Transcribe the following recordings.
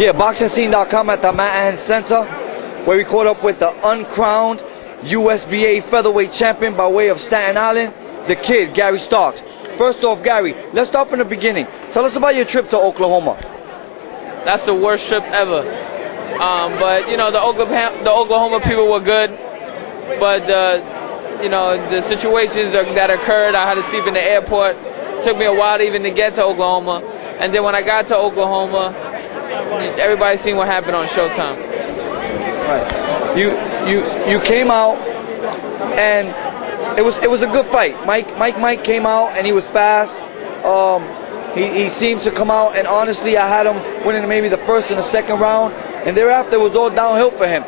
Yeah, BoxingScene.com at the Manhattan Center, where we caught up with the uncrowned USBA featherweight champion by way of Staten Island, the kid, Gary Starks. First off, Gary, let's start from the beginning. Tell us about your trip to Oklahoma. That's the worst trip ever. But, you know, the Oklahoma people were good. But, you know, the situations that occurred, I had to sleep in the airport. It took me a while even to get to Oklahoma. And then when I got to Oklahoma, everybody seen what happened on Showtime. Right. You came out, and it was a good fight. Mike came out, and he was fast. He seemed to come out, and honestly, I had him winning maybe the first and the second round, and thereafter it was all downhill for him.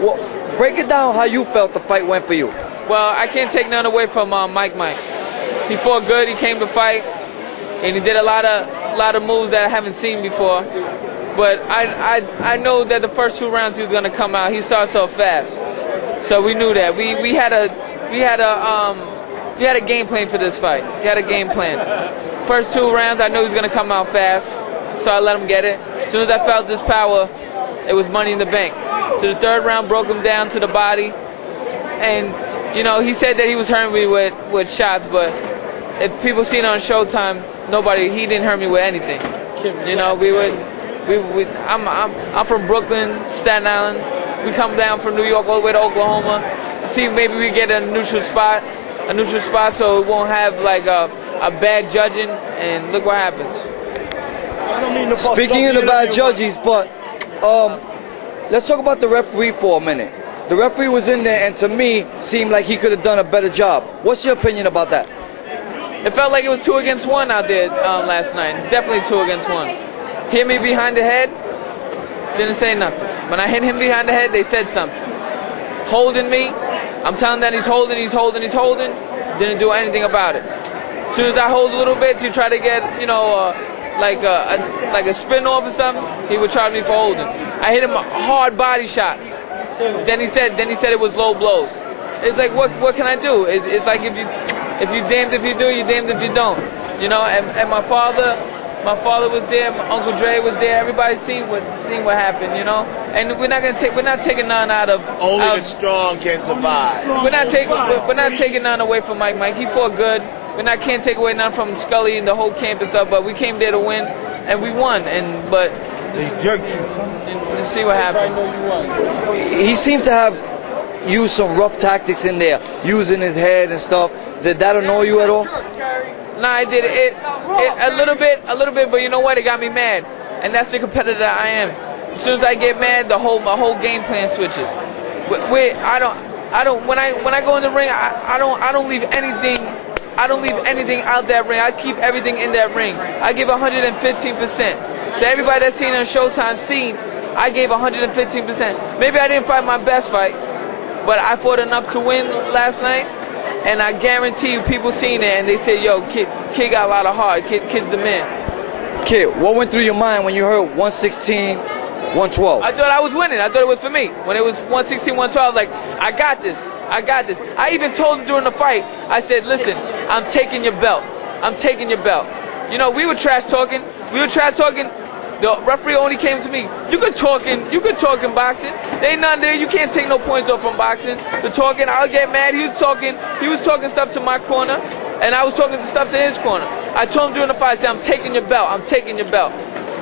Well, break it down how you felt the fight went for you. Well, I can't take none away from Mike. He fought good. He came to fight, and he did a lot of moves that I haven't seen before. But I know that the first 2 rounds he was going to come out. He starts off fast, so we knew that. We had a game plan for this fight. We had a game plan. First 2 rounds, I knew he was going to come out fast, so I let him get it. As soon as I felt this power, it was money in the bank. So the 3rd round broke him down to the body, and you know he said that he was hurting me with shots, but if people seen it on Showtime, he didn't hurt me with anything. You know, I'm from Brooklyn, Staten Island. We come down from New York all the way to Oklahoma. See, maybe we get a neutral spot so it won't have like a bad judging, and look what happens. Speaking of the bad judges, but let's talk about the referee for a minute. The referee was in there, and to me, seemed like he could have done a better job. What's your opinion about that? It felt like it was 2 against 1 out there last night. Definitely 2 against 1. Hit me behind the head, didn't say nothing. When I hit him behind the head, they said something. Holding me, I'm telling them that he's holding, didn't do anything about it. As soon as I hold a little bit to try to get, you know, like a spin off or something, he would charge me for holding. I hit him hard body shots. Then he said it was low blows. It's like, what can I do? It's like if you damned if you do, you damned if you don't. You know, and my father was there, my Uncle Dre was there. Everybody seen what happened, you know. And we're not taking none out of. Only the strong can survive. We're not taking none away from Mike. He fought good. Can't take away none from Scully and the whole camp and stuff. But we came there to win, and we won. But they jerked you. Just see what happened. He seemed to have used some rough tactics in there, using his head and stuff. Did that annoy you at all? Nah, I did it a little bit, but you know what? It got me mad, and that's the competitor I am. As soon as I get mad, my whole game plan switches. When I go in the ring, I don't leave anything. I don't leave anything out that ring. I keep everything in that ring. I give 115%. So everybody that's seen on Showtime seen, I gave 115%. Maybe I didn't fight my best fight, but I fought enough to win last night. And I guarantee you, people seen it and they say, "Yo, kid got a lot of heart. Kid's the man." Kid, what went through your mind when you heard 116, 112? I thought I was winning. I thought it was for me. When it was 116, 112, I was like, I got this. I even told him during the fight, I said, "Listen, I'm taking your belt. I'm taking your belt." You know, we were trash talking. The referee only came to me. You could talk in boxing. There ain't nothing there. You can't take no points off from boxing. The talking, I'll get mad. He was talking stuff to my corner, and I was talking stuff to his corner. I told him during the fight, I said, I'm taking your belt. I'm taking your belt.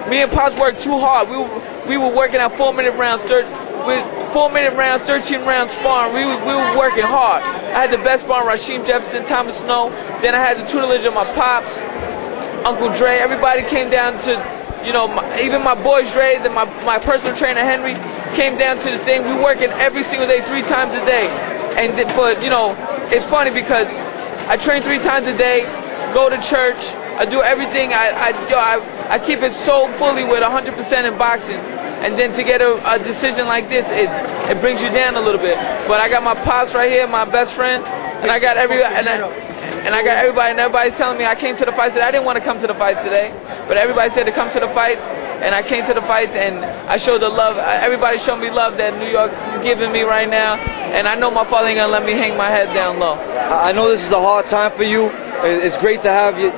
Me and Pops worked too hard. We were working out 4-minute rounds, 4-minute rounds, 13 rounds sparring. We were working hard. I had the best sparring, Rasheem Jefferson, Thomas Snow. Then I had the tutelage of my Pops, Uncle Dre. Everybody came down to, you know, even my boys Dre, then my personal trainer Henry came down to the thing. We working every single day, 3 times a day. And you know, it's funny because I train 3 times a day, go to church, I do everything. I keep it so fully with 100% in boxing. And then to get a decision like this, it brings you down a little bit. But I got my Pops right here, my best friend, and I got everybody, and everybody's telling me I came to the fights today. I didn't want to come to the fights today, but everybody said to come to the fights, and I came to the fights, and I showed the love. Everybody showed me love that New York giving me right now, and I know my father ain't gonna let me hang my head down low. I know this is a hard time for you. It's great to have you,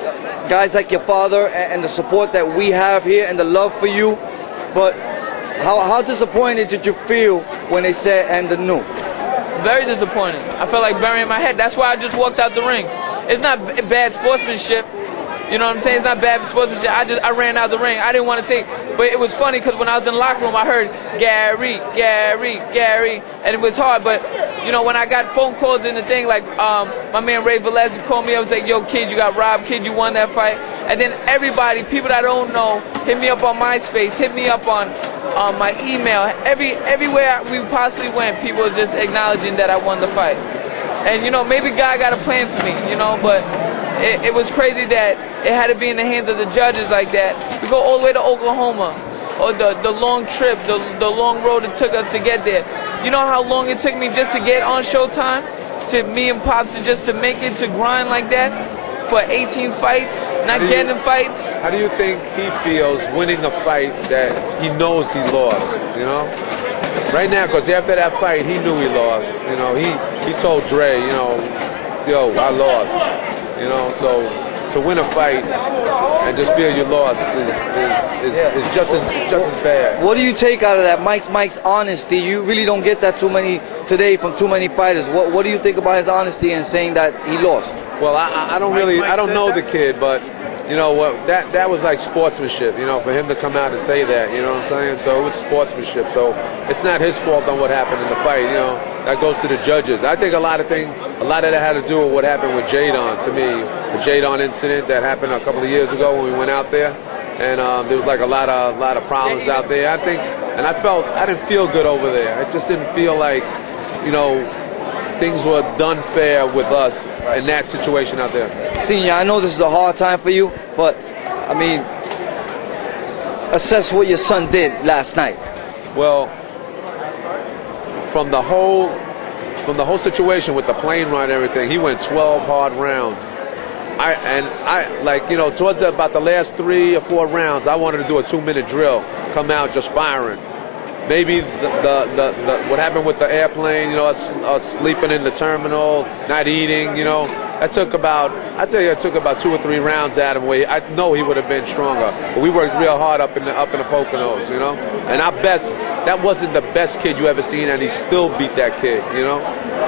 guys like your father, and the support that we have here, and the love for you. But how disappointed did you feel when they said and the new? Very disappointed. I felt like burying my head. That's why I just walked out the ring. It's not bad sportsmanship. You know what I'm saying? It's not bad sportsmanship. I ran out the ring. I didn't want to take, but it was funny because when I was in the locker room, I heard Gary, Gary, Gary, and it was hard. But you know, when I got phone calls in the thing, like my man Ray Velez called me. I was like, "Yo, kid, you got robbed, kid. You won that fight." And then everybody, people that I don't know, hit me up on MySpace, hit me up on my email. Everywhere we possibly went, people were just acknowledging that I won the fight. And you know, maybe God got a plan for me, you know, but it was crazy that it had to be in the hands of the judges like that. We go all the way to Oklahoma, or the long trip, the long road it took us to get there. You know how long it took me just to get on Showtime? To me and Pops just to make it, to grind like that for 18 fights, not getting fights. How do you think he feels winning a fight that he knows he lost, you know? Right now, because after that fight, he knew he lost. You know, he told Dre, you know, yo, I lost. You know, so to win a fight and just feel you lost is just as bad. What do you take out of that? Mike's honesty. You really don't get that today from too many fighters. What do you think about his honesty and saying that he lost? Well, I don't know the kid, but you know what, that was like sportsmanship, you know, for him to come out and say that, you know what I'm saying? So it was sportsmanship. So it's not his fault on what happened in the fight, you know. That goes to the judges. I think a lot of that had to do with what happened with Jadon, to me. The Jadon incident that happened a couple of years ago when we went out there. And there was like a lot of problems out there. I think, and I didn't feel good over there. I just didn't feel like, you know, things were done fair with us in that situation out there. Senior, I know this is a hard time for you, but I mean, assess what your son did last night. Well, from the whole situation with the plane ride and everything, he went 12 hard rounds. I like, you know, towards about the last 3 or 4 rounds, I wanted to do a 2-minute drill, come out just firing. Maybe what happened with the airplane, you know, us sleeping in the terminal, not eating, you know, it took about 2 or 3 rounds out of him. I know he would have been stronger, but we worked real hard up in the Poconos, you know. And that wasn't the best kid you ever seen, and he still beat that kid, you know.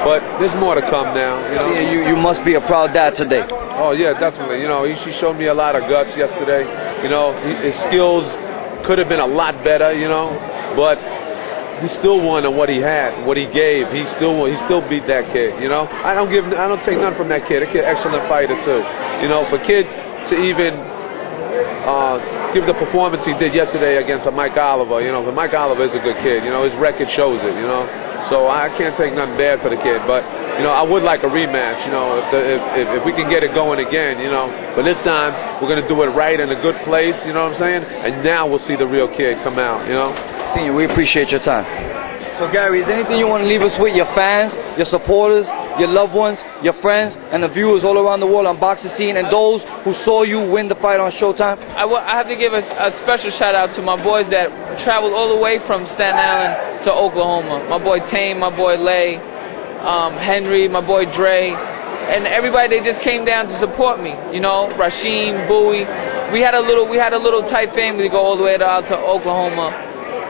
But there's more to come now. You know? See, you must be a proud dad today. Oh yeah, definitely. You know, he showed me a lot of guts yesterday. You know, his skills could have been a lot better, you know. But he still won on what he had, what he gave. He still beat that kid. You know, I don't take none from that kid. A kid, excellent fighter too. You know, for kid to even give the performance he did yesterday against Mike Oliver. You know, but Mike Oliver is a good kid. You know, his record shows it. You know, so I can't take nothing bad for the kid. But you know, I would like a rematch. You know, if we can get it going again. You know, but this time we're gonna do it right in a good place. You know what I'm saying? And now we'll see the real kid come out. You know. Senior, we appreciate your time. So Gary, is there anything you want to leave us with, your fans, your supporters, your loved ones, your friends, and the viewers all around the world on boxing scene, and those who saw you win the fight on Showtime? I have to give a special shout out to my boys that traveled all the way from Staten Island to Oklahoma. My boy Tame, my boy Lay, Henry, my boy Dre, and everybody. They just came down to support me. You know, Rasheem, Bowie. We had a little tight family to go all the way out to Oklahoma.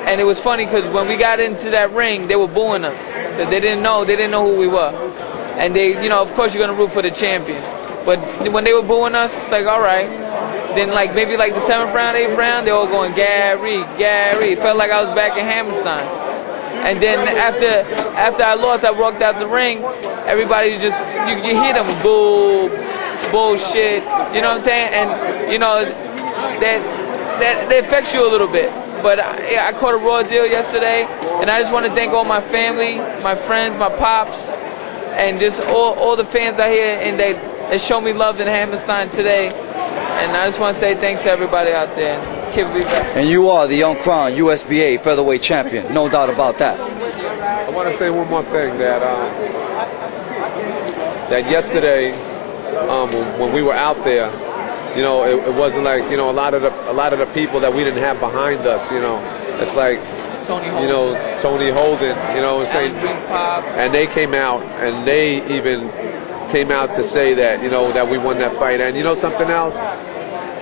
And it was funny because when we got into that ring, they were booing us because they didn't know who we were. And they, you know, of course you're gonna root for the champion. But when they were booing us, it's like, all right. Then like maybe like the 7th round, 8th round, they all going Gary, Gary. It felt like I was back in Hammerstein. And then after I lost, I walked out the ring. Everybody just you hear them boo, bullshit. You know what I'm saying? And you know that affects you a little bit. But I caught a raw deal yesterday, and I just want to thank all my family, my friends, my pops, and just all the fans out here, and they show me love in Hammerstein today. And I just want to say thanks to everybody out there. Keep me back. And you are the uncrowned USBA featherweight champion, no doubt about that. I want to say one more thing, that yesterday when we were out there, you know, it wasn't like, you know, a lot of the people that we didn't have behind us, you know. It's like, Tony Holden, you know, and they came out, and they even came out to say that, you know, that we won that fight. And you know something else?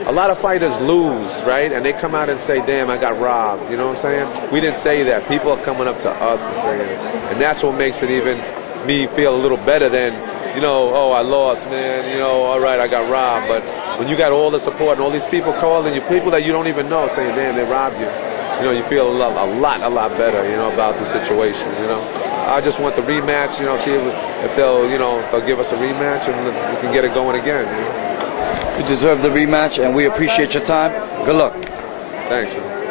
a lot of fighters lose, right? And they come out and say, damn, I got robbed. You know what I'm saying? We didn't say that. People are coming up to us and saying it. And that's what makes it even me feel a little better than, you know, oh, I lost, man. You know, all right, I got robbed. But when you got all the support and all these people calling you, people that you don't even know saying, damn, they robbed you. You know, you feel a lot better, you know, about the situation, you know. I just want the rematch, you know, see if they'll, you know, they'll give us a rematch and we can get it going again, you know. You deserve the rematch, and we appreciate your time. Good luck. Thanks, man.